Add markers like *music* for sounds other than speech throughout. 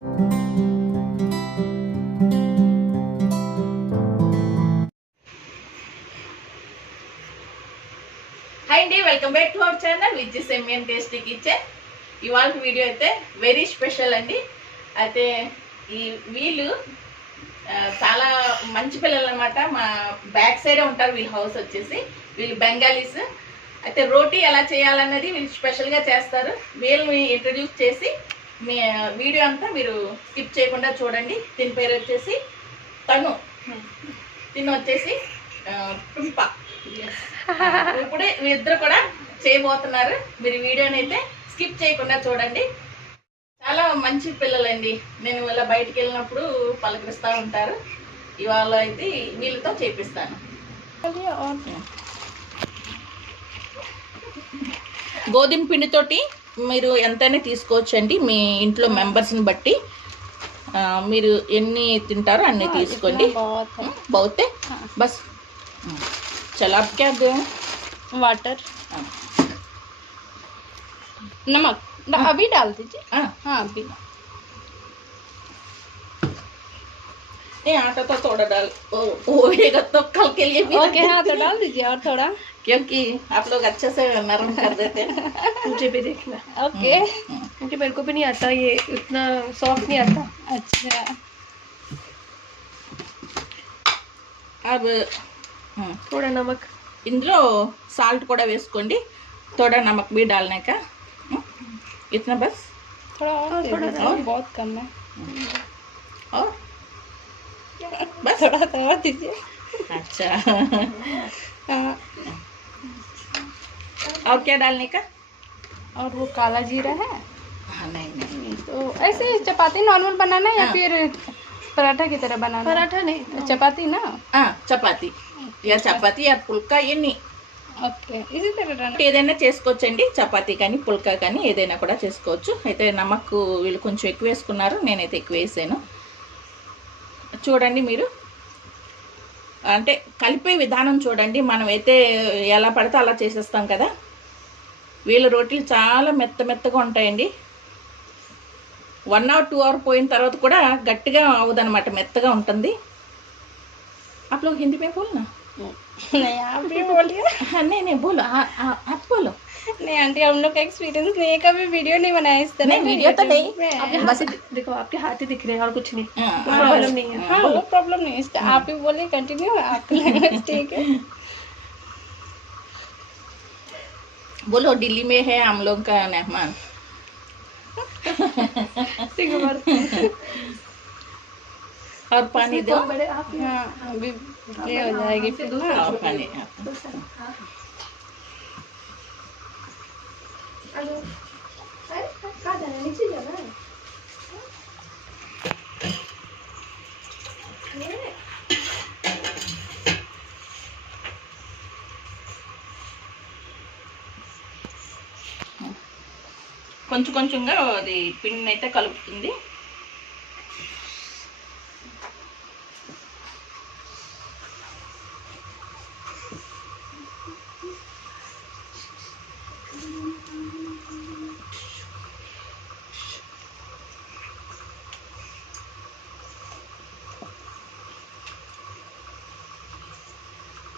Hi అండి welcome back to our channel which is ఎమ్మియన్ tasty kitchen ఇవాళ video అయితే very special అండి. అయితే ఈ వీళ్ళు చాలా మంచి పిల్లలు అనమాట మా బ్యాక్ సైడే ఉంటారు వీళ్ళ హౌస్ వచ్చేసి వీళ్ళు బెంగాలీస్ అయితే రోటీ ఎలా చేయాలన్నది వీళ్ళు స్పెషల్గా చేస్తారు. వీళ్ళని ఇంట్రడ్యూస్ చేసి మీ వీడియో అంతా మీరు స్కిప్ చేయకుండా చూడండి. దీని పేరు వచ్చేసి తను. తిను వచ్చేసి ఆ, టుంప ఇప్పుడే ఇద్దరు కూడా చేయబోతున్నారు. మీరు వీడియోని అయితే స్కిప్ చేయకుండా చూడండి. చాలా మంచి పిల్లలండి. నేను ఇలా బయటికి వెళ్ళినప్పుడు పలకరిస్తూ ఉంటారు. ఇవాళ అయితే వీళ్ళతో చేపిస్తాను. గోధుమ పిండితోటి మీరు ఎంతైనా తీసుకోవచ్చండి మీ ఇంట్లో మెంబర్స్ని బట్టి ఆ, మీరు ఎన్ని తింటారో అన్ని తీసుకోండి हम्म, बहुत है बस हम्म, चलो आप क्या दो वाटर हाँ, नमक न- अभी डाल दीजिए हाँ, हाँ अभी ये आटा तो थोड़ा डाल ओ, होएगा तो कल के लिए भी ओके हाँ तो डाल दीजिए और थोड़ा क्योंकि आप लोग अच्छे से नरम कर देते हैं मुझे भी देखना ओके हम्म, क्योंकि मेरे को भी नहीं आता ये उतना सॉफ्ट नहीं आता अच्छा अब हम्म, थोड़ा नमक ఇందులో సాల్ట్ కూడా వేసుకోండి थोड़ा नमक भी डालने का हम्म, इतना बस थोड़ा और हाँ, दे थोड़ा दीजिए, और? बहुत कम है और बस थोड़ा सा और दीजिए अच्छा हाँ। और क्या डालने का और वो काला जीरा है हाँ नहीं नहीं तो ऐसे चपाती नॉर्मल बनाना है या हाँ। फिर पराठा की तरह बनाना है? पराठा नहीं चपाती ना ఆ, చపాతి యా చపాతి యా పుల్కా ఎన్ని ఓకే ఇసి तरह ఏదైనా చేసుకోవచ్చండి చపాతీ కానీ పుల్కా కానీ ఏదైనా కూడా చేసుకోవచ్చు అయితే నమక్ వీళ్ళు కొంచెం ఎక్కువ వేసుకున్నారు నేనైతే ఎక్కువ వేసాను చూడండి మీరు అంటే కలిపే విధానం చూడండి మనం అయితే ఎలా పడితే అలా చేసేస్తాం కదా వీళ్ళ రోటీలు చాలా మెత్త మెత్తగా ఉంటాయండి వన్ అవర్ టూ అవర్ పోయిన తర్వాత కూడా గట్టిగా అవదనమాట మెత్తగా ఉంటుంది आप लोग हिंदी में बोलना नहीं आप भी बोलिए हाँ नहीं नहीं बोलो आ, आ, आप बोलो नहीं आंटी हम लोग का एक्सपीरियंस नहीं है कभी वीडियो नहीं बनाया इस तरह नहीं वीडियो तो नहीं। आपके बस हाथ से- देखो आपके हाथ ही दिख रहे हैं और कुछ नहीं। हाँ, कोई हाँ, प्रॉब्लम नहीं है। हाँ, हाँ। वो प्रॉब्लम नहीं है आप ही बोलिए कंटिन्यू आपका *laughs* लैंग्वेज ठीक है। बोलो दिल्ली में है हम लोग का मेहमान। ठीक है बस। और पानी दो। बड़े आप हाँ अभी ये हो जाएगी फिर। पानी আলু কাদা নিচে যাবে కొంచెం కొంచెంగా అది పిండిని అయితే కలుపుతుంది.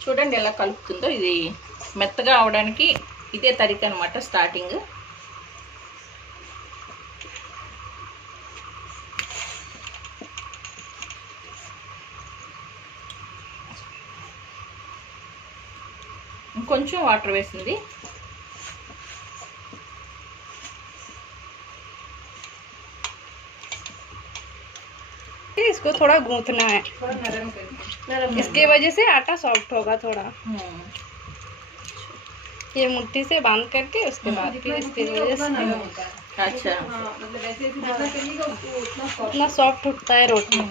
చూడండి ఎలా కలుపుతుందో ఇది మెత్తగా అవడానికి ఇదే తరిక అనమాట స్టార్టింగ్ ఇంకొంచెం వాటర్ వేసింది इसको थोड़ा गूंथना है नरम इसके वजह से आटा सॉफ्ट होगा थोड़ा हम्म, ये मुट्ठी से बांध करके उसके बाद फिर इसकी वजह से अच्छा इतना सॉफ्ट उठता है रोटी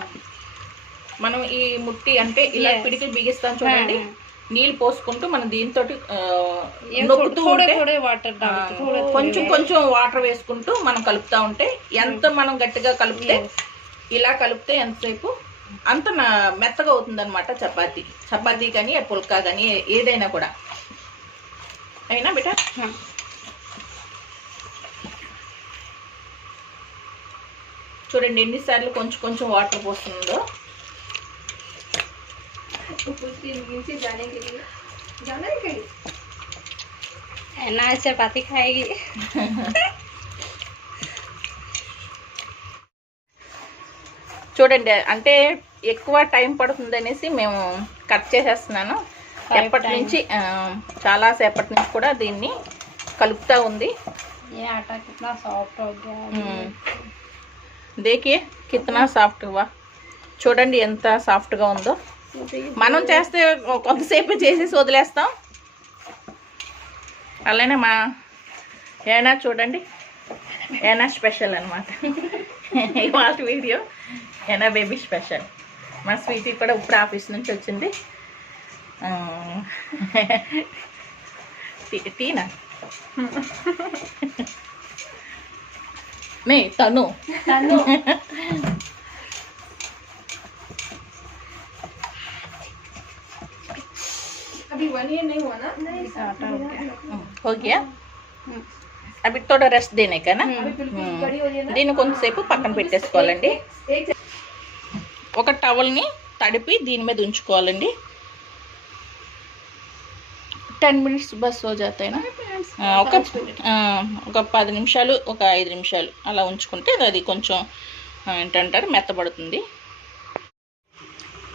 మనం ఈ ముట్టి అంటే ఇలా Yes. పిడికిలు బిగిస్తాం చూడండి हाँ, నీళ్ళు పోసుకుంటూ మనం దీంతో ये నొక్కుతూ थोड़े ఉంటే थोड़े वाटर ఆ, डालते थोड़े కొంచెం కొంచెం వాటర్ వేసుకుంటూ మనం కలుపుతా ఉంటే ఎంత మనం గట్టిగా కలిపితే ఇలా కలిపితే ఎంతసేపు అంత నా- మెత్తగా అవుతుంది అనమాట చపాతీ చపాతీ కానీ పుల్కా కానీ ఏదైనా కూడా అయినా బేటా हाँ చూడండి ఎన్నిసార్లు కొంచెం కొంచెం వాటర్ పోస్తుందో ऊपर से नीचे जाने के लिए जाना है कहीं ना चपाती खाएगी *laughs* చూడండి అంటే ఎక్కువ టైం పడుతుంది అనేసి మేము కట్ చేసేస్తున్నాను. ఎప్పటి నుంచి చాలా సేపటి నుంచి కూడా దీన్ని కలుపుతా ఉంది. దేకి? కితనా సాఫ్ట్ వా? చూడండి ఎంత సాఫ్ట్గా ఉందో. మనం చేస్తే కొంతసేపు చేసేసి వదిలేస్తాం. అలానే మా ఏనా చూడండి. ఏనా స్పెషల్ అనమాట ఇవాళ వీడియో. ఏనా బేబీ స్పెషల్ మా స్వీటీ కూడా ఇప్పుడు ఆఫీస్ నుంచి వచ్చింది ఆ, టీ- టీనా నే తను तनु अभी वन ईयर नहीं हुआ ना नहीं आटा हो गया हो गया అవి తోడ రెస్ట్ దేనే కదా अभी बिल्कुल बड़ी हो रही है ना దీన్ని కొంతసేపు పక్కన పెట్టేసుకోవాలండి एक ఒక టవల్ని తడిపి దీని మీద ఉంచుకోవాలండి. టెన్ మినిట్స్ బస్లో అయినా ఒక ఒక పది నిమిషాలు ఒక ఐదు నిమిషాలు అలా ఉంచుకుంటే అది కొంచెం ఏంటంటారు మెత్తబడుతుంది.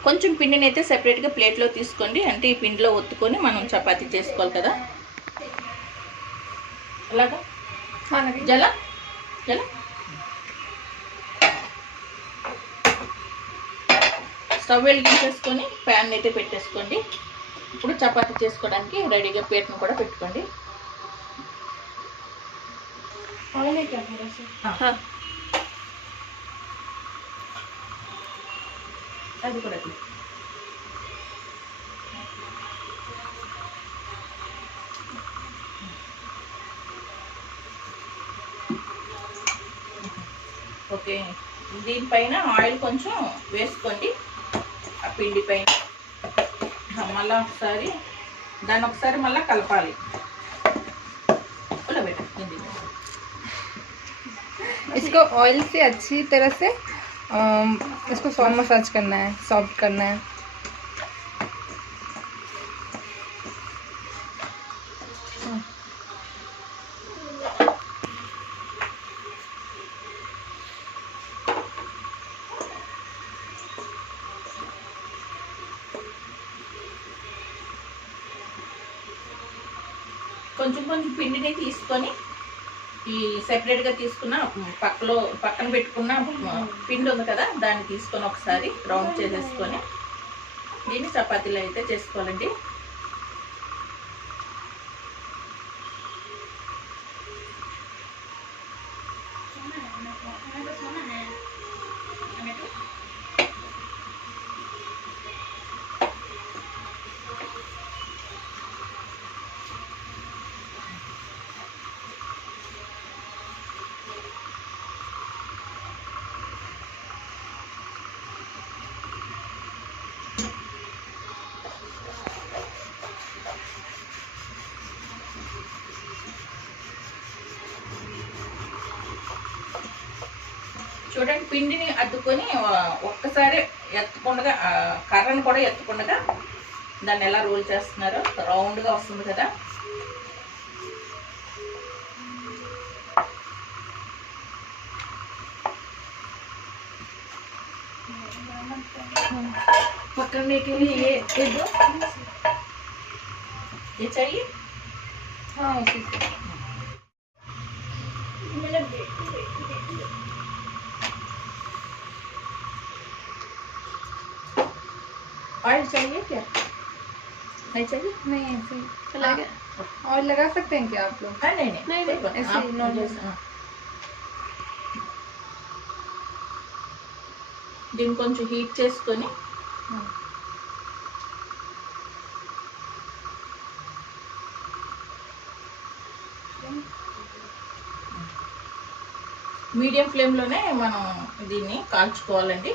కొంచెం పిండిని అయితే సెపరేట్గా ప్లేట్లో తీసుకోండి. అంటే ఈ పిండిలో ఒత్తుకొని మనం చపాతీ చేసుకోవాలి కదా. అలాగా. జల? జల? స్టవ్ వెలిగించేసుకొని ప్యాన్ అయితే పెట్టేసుకోండి. ఇప్పుడు చపాతి చేసుకోవడానికి రెడీగా ప్లేట్ను కూడా పెట్టుకోండి. అది కూడా ఓకే. దీనిపైన ఆయిల్ కొంచెం వేసుకోండి. ఆ పిండి పైన ఆ, మళ్ళా ఒకసారి దాన్ని ఒకసారి మళ్ళీ కలపాలి ఉలబెట్టు, ఇది. इसको ऑयल से अच्छी तरह से अम, इसको सॉफ्ट मसाज करना है सॉफ्ट करना है సెపరేట్గా తీసుకున్న పక్కలో పక్కన పెట్టుకున్న పిండి ఉంది కదా దాన్ని తీసుకొని ఒకసారి రౌండ్ చేసేసుకొని దీన్ని చపాతీలు అయితే చేసుకోవాలండి. చూడండి పిండిని అద్దుకొని ఆ, ఒక్కసారి ఎత్తకుండా ఆ, కర్రను కూడా ఎత్తకుండా దాన్ని ఎలా రోల్ చేస్తున్నారో రౌండ్గా వస్తుంది కదా पकड़ने के लिए ये ये दो ये चाहिए हाँ उसी से नहीं चाहिए नहीं ऐसे ही चलेगा और लगा सकते हैं क्या आप लोग हाँ, नहीं नहीं नहीं, देखो, ऐसे आप ही normal। जैसे, हाँ। దీన్ని కొంచెం హీట్ చేసుకొని మీడియం ఫ్లేమ్లోనే మనం దీన్ని కాల్చుకోవాలండి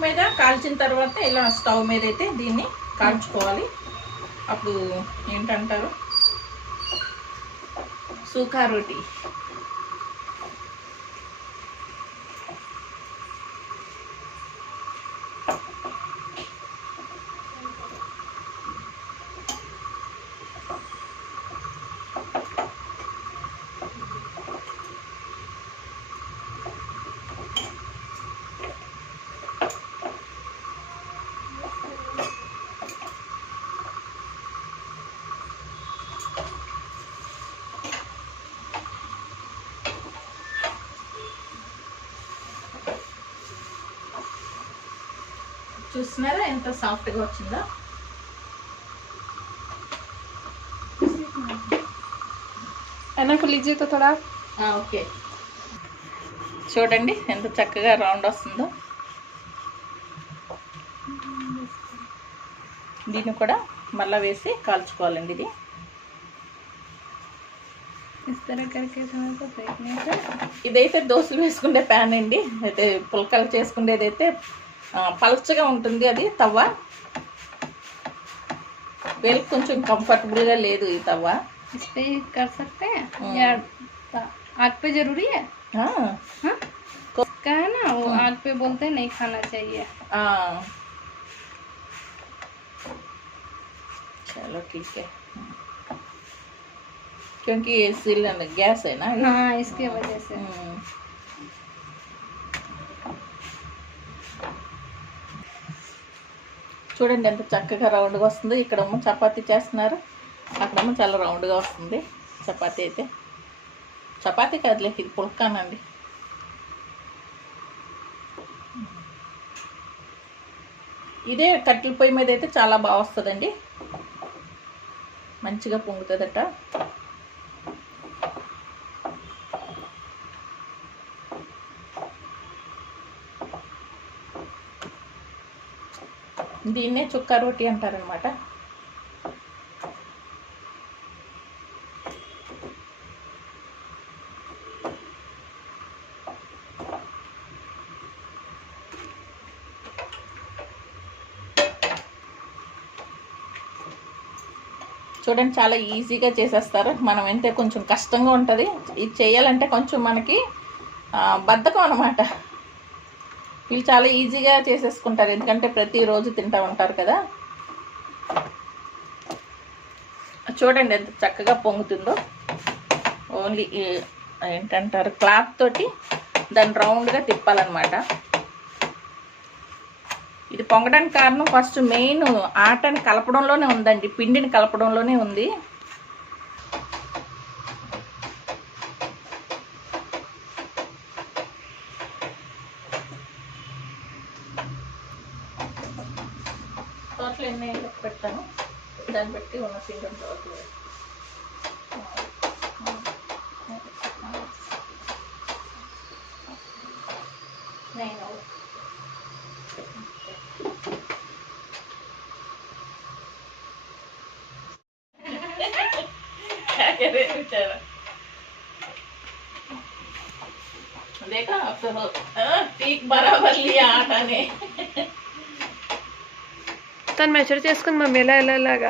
మీద కాల్చిన తర్వాత ఇలా స్టవ్ మీద అయితే దీన్ని కాల్చుకోవాలి. అప్పుడు ఏంటంటారు? సూకా రోటీ. చూస్తున్నారా? ఎంత సాఫ్ట్గా వచ్చిందో. అయినా తోడా? ఓకే. చూడండి ఎంత చక్కగా రౌండ్ వస్తుందో. దీన్ని కూడా మళ్ళీ వేసి కాల్చుకోవాలండి ఇది. ఇదైతే దోశలు వేసుకునే ప్యాన్ అండి. అయితే పుల్కలు చేసుకునేదైతే పలచగా ఉంటుంది అది తవ్వ వేలకు కొంచెం కంఫర్టబుల్గా లేదు ఈ తవ్వ इस पे ही कर सकते हैं हाँ। या आग पे जरूरी है ఆ, हाँ का है ना वो आग पे बोलते हैं नहीं खाना चाहिए ఆ. चलो ठीक है क्योंकि ये सिलेंडर गैस है ना ये? हाँ इसके वजह से చూడండి ఎంత చక్కగా రౌండ్గా వస్తుంది. ఇక్కడేమో చపాతీ చేస్తున్నారు. అక్కడేమో చాలా రౌండ్గా వస్తుంది. చపాతీ అయితే. చపాతీ కాదులే ఇది పుల్కానండి. ఇదే కట్టెల పొయ్యి మీద అయితే చాలా బాగా వస్తుందండి. మంచిగా పొంగుతుందట. దీన్నే చుక్క రోటీ అంటారనమాట చూడండి చాలా ఈజీగా చేసేస్తారు. మనం అయితే కొంచెం కష్టంగా ఉంటుంది. ఇది చేయాలంటే కొంచెం మనకి బద్ధకం అనమాట వీళ్ళు చాలా ఈజీగా చేసేసుకుంటారు. ఎందుకంటే ప్రతిరోజు తింటూ ఉంటారు కదా. చూడండి ఎంత చక్కగా పొంగుతుందో. ఓన్లీ ఏంటంటారు క్లాత్ తోటి దాన్ని రౌండ్గా తిప్పాలన్నమాట. ఇది పొంగడానికి కారణం ఫస్ట్ మెయిన్ ఆటని కలపడంలోనే ఉందండి. పిండిని కలపడంలోనే ఉంది. బట్టి ఉన్న పిండి టోటల్ నేను बेचारा देखा अब तो हाँ, ठीक बराबर लिया आटा ने తను మెచర్ చేసుకుని మమ్మీ ఎలా ఎలా ఎలాగా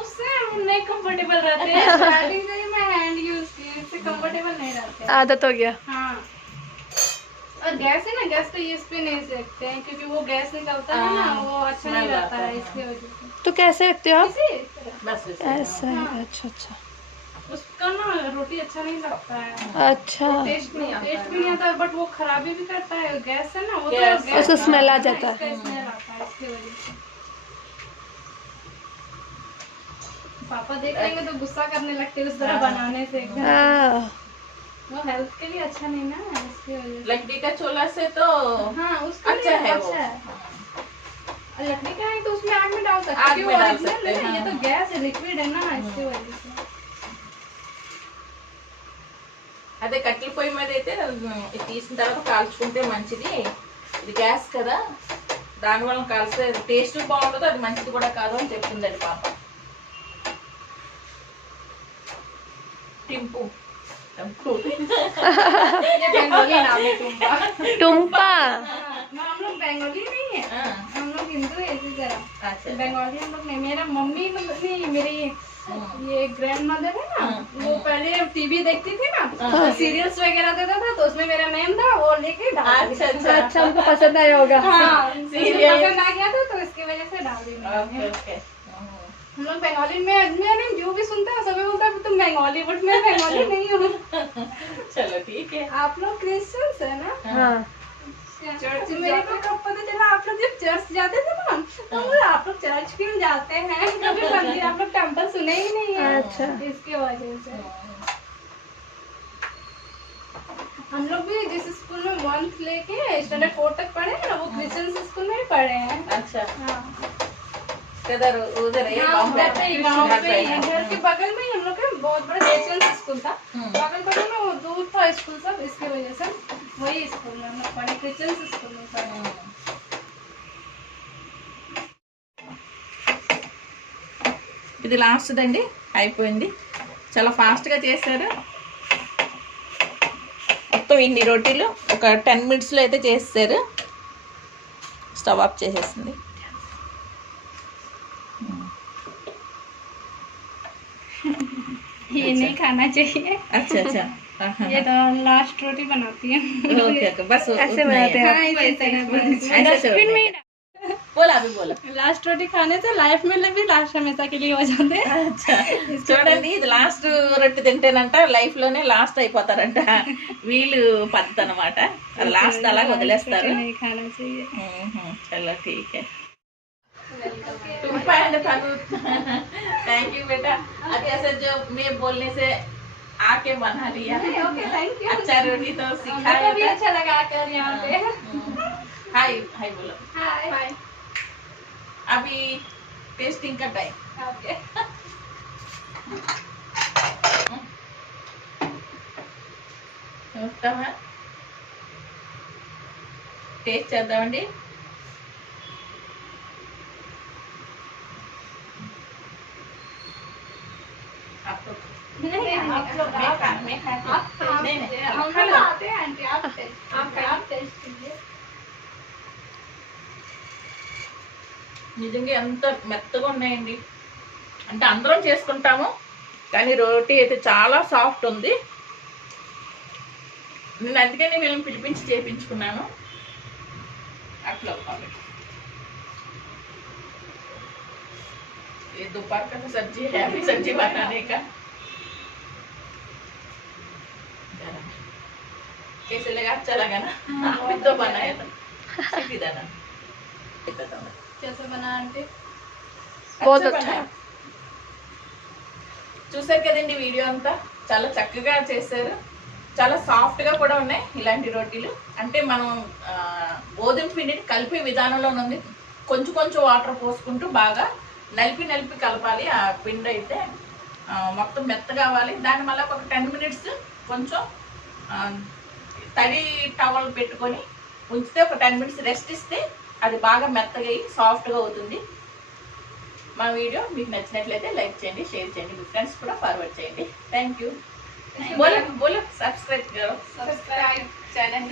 उससे नहीं कंफर्टेबल रहते हैं। *laughs* स्टार्टिंग से ही मैं हैंड यूज़ की इससे कंफर्टेबल नहीं रहते। आदत हो गया। हाँ। और गैस है ना गैस इस पे नहीं सेकते हैं क्योंकि वो गैस निकलता है ना हाँ, वो अच्छा नहीं रहता है है, इसकी वजह से। तो कैसे रखते हो आप? ऐसा हाँ। अच्छा अच्छा। उसका ना रोटी अच्छा नहीं लगता है। अच्छा। टेस्ट नहीं आता टेस्ट भी नहीं आता बट वो खराबी भी करता है गैस है ना वो तो गैस उसका smell आ जाता है। smell आता है इसकी वजह से। पापा देख लेंगे तो गुस्सा करने लगते हैं उस तरह हाँ। बनाने से एकदम हाँ वो हेल्थ के लिए अच्छा नहीं ना इसकी वजह से लकड़ी का चोला से तो हाँ उसका अच्छा है वो अच्छा है और लकड़ी का है तो उसमें आग में डाल सकते आग हैं में डाल original सकते हैं, है ना, ये हाँ, तो हाँ। गैस है लिक्विड है ना इसकी वजह से అదే కట్టెల పొయ్యి మీద అయితే ఇది తీసిన తర్వాత కాల్చుకుంటే మంచిది ఇది గ్యాస్ కదా దానివల్ల కాల్స్తే టేస్ట్ బాగుంటుంది అది మంచిది కూడా కాదు అని చెప్తుందండి పాప टिम्पू टुम्पा हम लोग बंगाली नहीं है हम लोग हिंदू बंगाली हम लोग नहीं मेरा मम्मी नहीं मेरी ये ग्रैंड मदर है ना वो पहले टीवी देखती थी ना सीरियल्स वगैरह देता था तो उसमें मेरा नेम था वो लेके अच्छा अच्छा हमको पसंद आया होगा हाँ, सीरियल पसंद आ गया था तो इसकी वजह से डाल दी हम लोग बंगाली में मैंने जो भी सुनता है सभी बोलता है तुम बंगाली बट मैं बंगाली *laughs* नहीं हूँ. చలో ठीक है। आप लोग क्रिश्चियंस है ना? हाँ। चर्च मेरे को कब पता चला आप लोग जब चर्च जाते थे ना तो मुझे आप लोग चर्च क्यों जाते हैं? *laughs* कभी मंदिर आप लोग टेंपल सुने ही नहीं है। अच्छा। इसकी वजह से। हम लोग भी जिस स्कूल में मंथ लेके स्टैंडर्ड फोर तक पढ़े हैं ना वो क्रिश्चियन स्कूल में ही पढ़े हैं। अच्छा। हाँ। किधर उधर है हाँ, गाँव उधर पे ही, गाँव पे ही है। में घर के बगल में ही हम लोग का बहुत बड़ा क्रिश्चियन स्कूल था हम्म। बगल बगल में वो दूर था स्कूल सब इसकी वजह से वही स्कूल में हम लोग पढ़े क्रिश्चियन स्कूल में पढ़े ఇది లాస్ట్ అండి అయిపోయింది చాలా ఫాస్ట్గా చేశారు మొత్తం ఇన్ని రొటీలు ఒక టెన్ మినిట్స్లో అయితే చేస్తారు స్టవ్ ఆఫ్ చేసేసింది ये नहीं खाना चाहिए అచ్చా అచ్చా ये तो लास्ट रोटी बनाती है ఓకే ఓకే బస్ ऐसे बनाते हैं हाँ, वैसे ही ऐसे डस्टबिन में ही बोला अभी बोला लास्ट रोटी खाने से लाइफ में भी लास्ट हमेशा के लिए हो जाते हैं అచ్చా. చూడండి ఇది లాస్ట్ రొట్టె తింటేనంట లైఫ్ లోనే లాస్ట్ అయిపోతారంట వీళ్ళు పద్ధతి అనమాట లాస్ట్ అలా వదిలేస్తారు नहीं खाना तुम पहले थानू थैंक यू बेटा अभी ऐसे जो मैं बोलने से आके बना लिया ओके थैंक यू अच्छा रोटी तो हमको सिखाया भी था। अच्छा लगा कर यहाँ पे हम्म, हाय हाय बोलो हाय हाय अभी टेस्टिंग का टाइम ओके చూస్తామా టేస్ట్ చేద్దామండి आप लोग नहीं आप लोग मैं आप खा मैं खाती आप हूँ। नहीं नहीं हम आप खा लोग लो आते हैं आंटी आप टेस्ट आप आप टेस्ट कीजिए నిజంగా ఎంత మెత్తగా ఉన్నాయండి అంటే అందరం చేసుకుంటాము కానీ రోటీ అయితే చాలా సాఫ్ట్ ఉంది నేను అందుకని వీళ్ళని పిలిపించి చేపించుకున్నాను అట్లా కావాలి ये दोपहर का तो सब्जी है अभी सब्जी बनाने का कैसे लगा अच्छा लगा ना अभी तो बनाया था सीधी दाना कैसे बना आंटी बहुत अच्छा अच्छा। बनाया. చూసారు కదండి వీడియో అంతా చాలా చక్కగా చేశారు చాలా సాఫ్ట్ గా కూడా ఉన్నాయి ఇలాంటి రోటీలు అంటే మనం ఆ, గోధుమ పిండిని కలిపే విధానంలో ఉంది కొంచెం కొంచెం వాటర్ పోసుకుంటూ బాగా నలిపి నలిపి కలపాలి ఆ పిండి అయితే ఆ, మొత్తం మెత్త కావాలి దాన్ని మళ్ళీ ఒక టెన్ మినిట్స్ కొంచెం ఆ, తడి టవల్ పెట్టుకొని ఉంచితే ఒక టెన్ మినిట్స్ రెస్ట్ ఇస్తే అది బాగా మెత్తగా అయ్యి సాఫ్ట్గా అవుతుంది. మా వీడియో మీకు నచ్చినట్లయితే లైక్ చేయండి షేర్ చేయండి మీ ఫ్రెండ్స్ కూడా ఫార్వర్డ్ చేయండి. థ్యాంక్ యూ బోలో బోలో సబ్స్క్రైబ్ సబ్స్క్రైబ్ ఛానల్